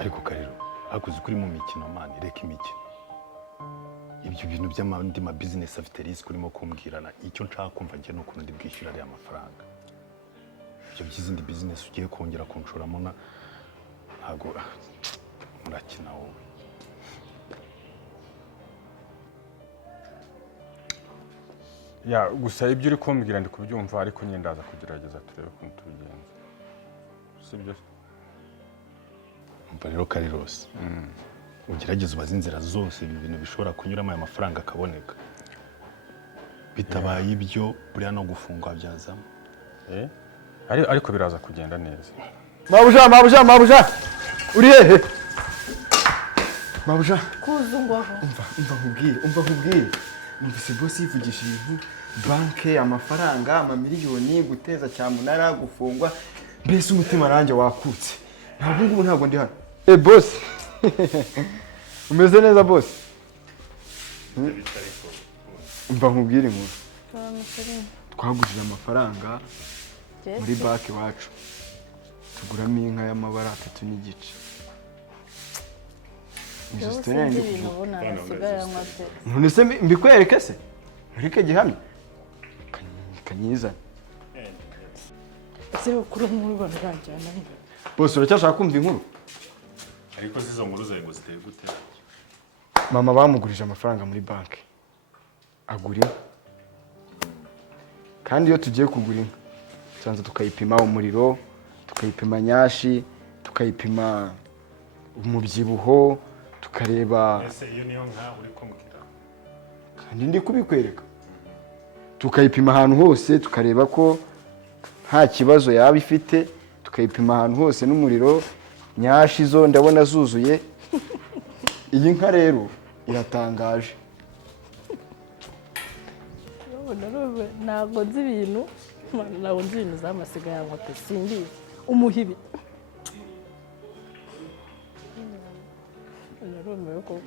ariko Kariro hakuze kuri mu mikino mani reka imikino ibyo bintu by'amandi ma business afite risk urimo kumbwirana icyo nshaka kumva ngiye no kundi bwishyura ari amafaranga ibyo by'izindi business ugiye kongera kunshoramo ntago murakina wowe ya gusa ibyo uri kumbwira ndi kubyumva ariko nyendaza kugerageza turebe ukuntu tubigenza sibyo umva rero Kariros ugerageza ubaze inzira zose ibi bintu bishobora kunyuramo aya mafaranga akaboneka bitabaye ibyo buriya no gufungwa byazamo ariko biraza kugenda neza mabuja uri hehe mabuja kuzungwaho umva nkubwire numvise boss yivugisha ibintu banke amafaranga amamiliyoni guteza cyamunara gufungwa mbese umutima nanjye wakutse ntabwo ndi hano boss umeze neza boss umva nkubwire inkuru twagurije amafaranga muri banki wacu tuguramo inka y'amabara 3 n'igice none se mbikwereke se murike gihamya kanyizana ese ukuru muri bano banjyana bose uracyashaka kumva inkuru ariko zizo nkuru zawe ngo ziteye gute mama bamugurije amafaranga muri banki agura inka kandi iyo tugiye kugura inka tubanza tukayipima umuriro tukayipima nyashi tukayipima umubyibuho tukareba ese iyo niyo nka uri kumukira kandi ndi kubikwereka tukayipima ahantu hose tukareba ko nta kibazo yaba ifite tukayipima ahantu hose n'umuriro nyashi zo ndabona zuzuye iyi nka rero iratangaje ntabwo nzi ibintu z'amasiga ya nkoto simbizi umuhibi narumiwe koko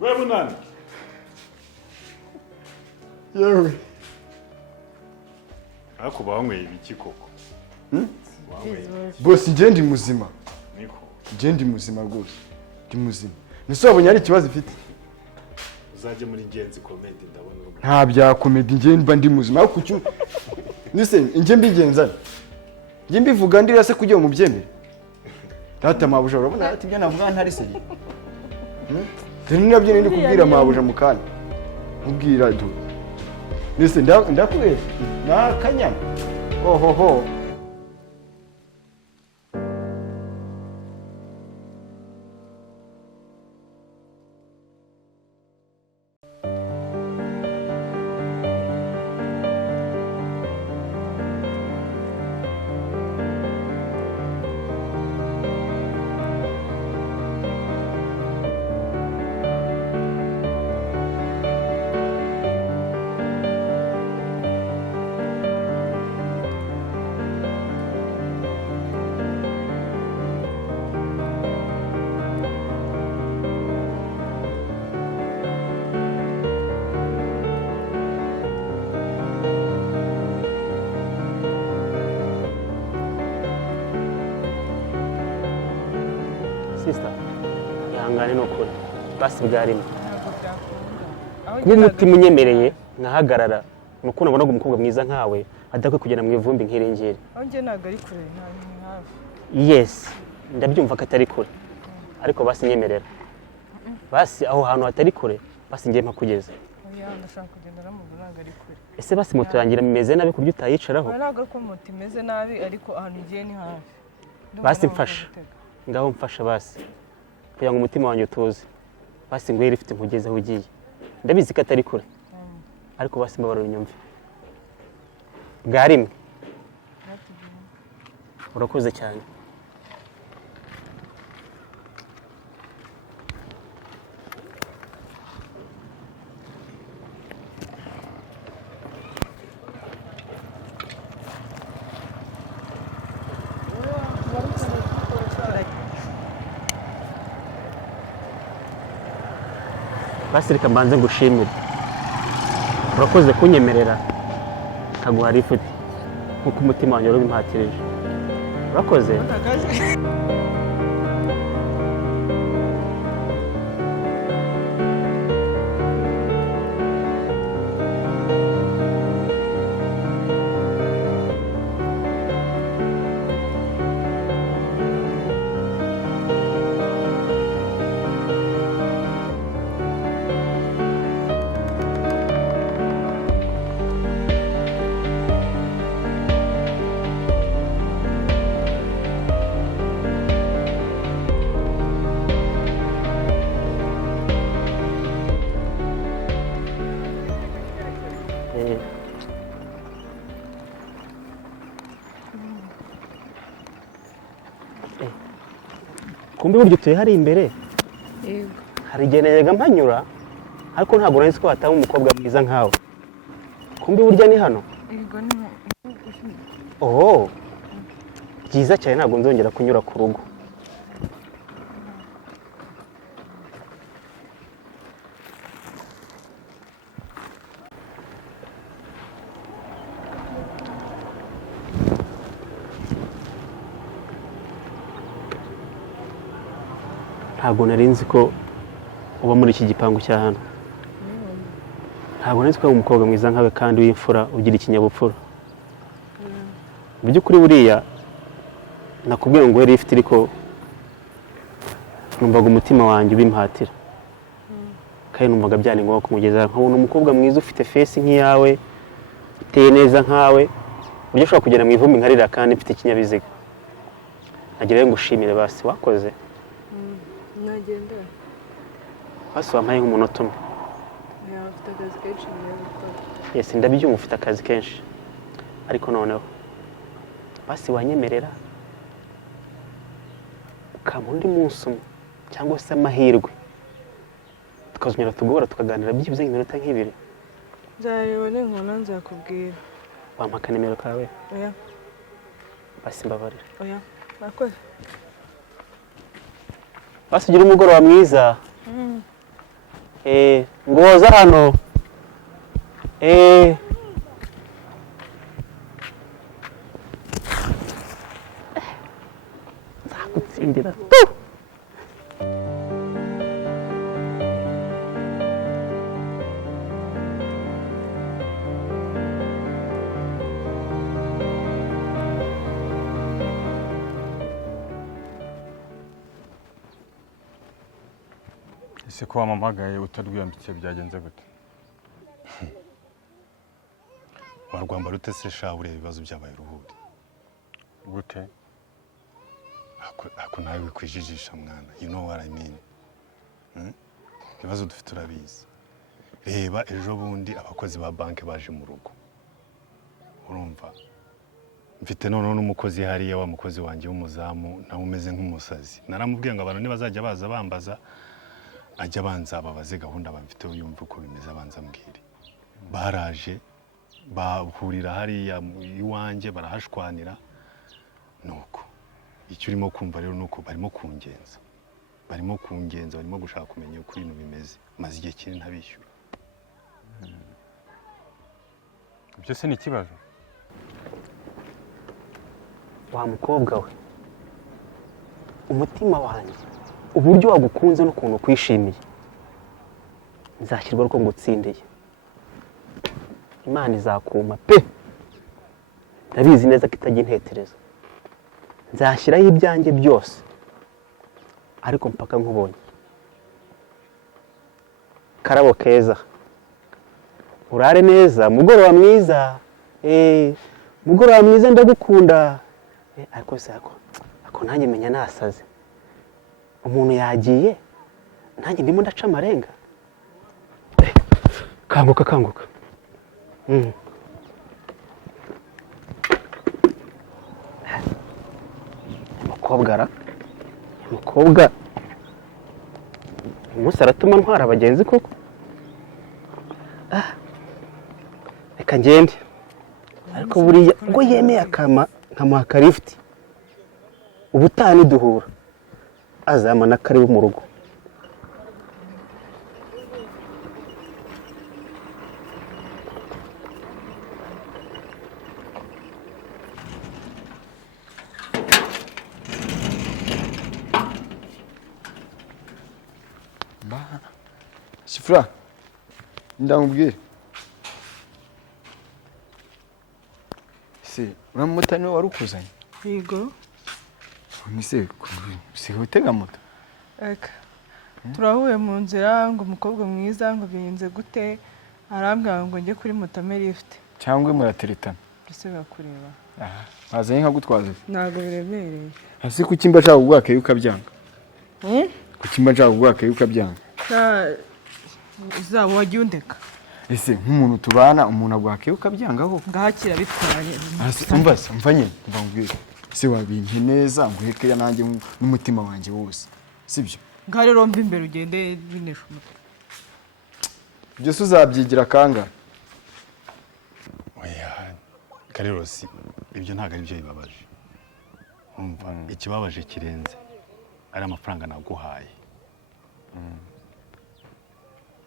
we bunani yewe ariko banyweye ibiki koko boss njye ndi muzima niko njye ndi muzima rwose ndi muzima nise wabonye ari ikibazo ifite uzaje muri Ngenzi comedy ndabona nta bya comedy njye mba ndi muzima ariko cyo nise njye mbigenza njye mbivuga ndira se kugiye mu byemere data mabuja urabona ati byo navuga ntari se nabyo ndi kubwira mabuja mu kanya ubwira du nise ndakubeshya nakanyama ohoho sister ihangane n'ukuri basi bwarimo kuba umutima unyemereye nkahagarara nuko nabonaga umukobwa mwiza nkawe adakwiye kugenda mu ivumbi nk'irengere aho njye ntabwo ari kure ni hafi yes ndabyumva ko atari kure ariko basi nyemerera basi aho hantu hatari kure basi ngiye mpakugeza oya ndashaka kugenda n'amaguru ntabwo ari kure ese basi moto yangira imeze nabi ku buryo utayicaraho ntabwo ko moto imeze nabi ariko ahantu ugiye ni hafi basi mfasha ngaho mfasha basi kugira ngo umutima wanjye utuze basi ngwere ifite nkugeze aho ugiye ndabizi ko atari kure ariko basi mbabarira unyumve bwarimwe urakoze cyane basi reka mbanze ngushimire urakoze kunyemerera nkaguha rifuti nk'uko umutima wanjye wari ubimpatirije urakoze Eh. Kumbe burya utuye hari imbere yego hari igihe najyaga mpanyura ariko ntabwo nari nzi ko hataba umukobwa mwiza nkawe. Kumbe burya ni hano. yego ni Oh, byiza cyane ntabwo nzongera kunyura ku rugo. Ntabwo nari nzi ko uba muri iki gipangu cya hano. Ntabwo nari nzi ko ari umukobwa mwiza nkawe kandi w'imfura ugira ikinyabupfura. Mu by'ukuri buriya nakubwira ngo wari ifite ariko numvaga umutima wanjye ubimpatira. Kandi numvaga byari ngombwa kumugeza nkabona umukobwa mwiza ufite face nk'iyawe, uteye neza nkawe, uburyo ushobora kugera mu ivumbi nkarira kandi mfite ikinyabiziga. Nagira ngo ngushimire basi wakoze. nagenda Basi wampaye nk'umunota umwe. afite akazi kenshi ngiye gukora Yes, ndabyumva ufite akazi kenshi. Ariko noneho basi wanyemerera ukampa undi munsi umwe cyangwa se amahirwe tukazongera tugahura tukaganira byibuze nk'iminota nk'ibiri. nzareba ninkuna nzakubwira. Wampa akanimero kawe oya basi mbabarira. oya nakoze Basi ugira umugoroba mwiza. Ngoza hano. Nzagutsindira. ese ko wampamagaye utarwiyambikiye byagenze gute? warwamba rute se sha ureba ibibazo byabaye uruhuri Gute? ako nawe wikwijijisha mwana, you know what I mean. Ibibazo dufite urabizi. Reba ejo bundi abakozi ba banki baje mu rugo, urumva mfite noneho n'umukozi hariya, wa mukozi wanjye w'umuzamu nawe umeze nk'umusazi. Naramubwiye ngo abantu nibazajya baza bambaza ajya banza babaze gahunda bamfite yumva uko bimeze abanza mbwire. Baraje bahurira hariya iwanjye barahashwanira. Nuko icyo urimo kumva rero nuko barimo kungenza, barimo gushaka kumenya uko ibintu bimeze, maze igihe kinini ntabishyura. Ibyo se ni ikibazo? Wa mukobwa we, umutima wanjye uburyo wagukunze n'ukuntu kwishimiye nzashyirwa rwo ngutsindiye. Imana izakuma pe, ndabizi neza ko itajya intetereza. Nzashyiraho ibyanjye byose ariko mpaka nkubonye. Karabo keza, urare neza, mugoroba mwiza. Mugoroba mwiza ndagukunda. Ariko se ako nanjye menya nasaze. Umuntu yagiye nanjye ndimo ndaca amarenga. Kanguka. Umukobwa umunsi aratuma ntwara abagenzi koko. Reka ngende. Ariko buriya ngo yemeye akama nkamuha karifiti, ubutaha niduhura azama n'akaribu mu rugo. Sifura, ndamubwire. Se, uramutani we warukuzanye? yego Mise, utega moto? eka turahuye mu nzira ngo umukobwa mwiza ngo bigenze gute, arambwira ngo njye kuri moto lift Cyangwa murateretana? ese bakureba. Bazanye nkagutwaza. Ntabwo biremereye. Hasi kuki mba nshaka kugwaka yuko abyanga? Kuki mba nshaka kugwaka yuko abyanga? Uzaba wagiye undeka. ese nk'umuntu tubana umuntu aguhakeyo ukabyangaho ngahakira bitwaye umva se umva nyine umva mbwira ese wabimpe neza nguhekeya nanjye n'umutima wanjye wose sibyo ngaho rero mva imbere ugende binesha umutwe byose uzabyigira kangahe oya Karerosi ibyo ntabwo ari byo bibabaje umva ikibabaje kirenze ari amafaranga naguhaye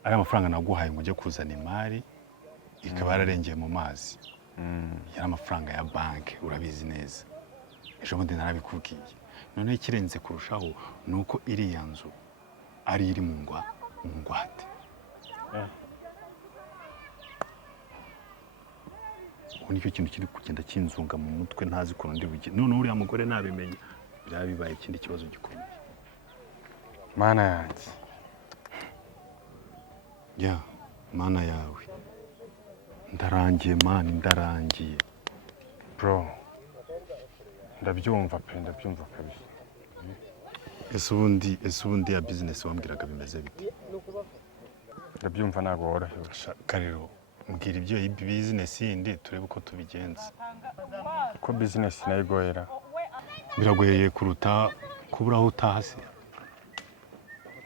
ari amafaranga naguhaye ngo ujye kuzana imari ikaba yararengeye mu mazi yari amafaranga ya banki urabizi neza ejo bundi narabikubwiye noneho ikirenze kurushaho ni uko iriya nzu ari iri mu ngwate ubu nicyo kintu kiri kugenda kinzunga mu mutwe ntazi ukuntu ndi bugire noneho uriya mugore nabimenya byaba bibaye ikindi kibazo gikomeye mana yanjye ya mana yawe ndarangiye mani ndarangiye bro ndabyumva pe ndabyumva kabisa ese ubundi ya business wambwiraga bimeze bite ndabyumva ntabwo worohewe Karero mbwira ibyo iyi business yindi turebe uko tubigenza ko business nayo igoyera biragoyeye kuruta kubura aho utaha se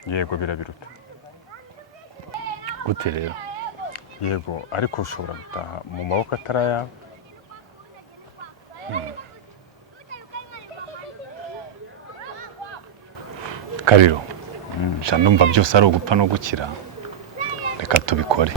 yego birabiruta gute rero yego ariko ushobora gutaha mu maboko atarayawe Karero nshya numva byose ari ugupfa no gukira reka tubikore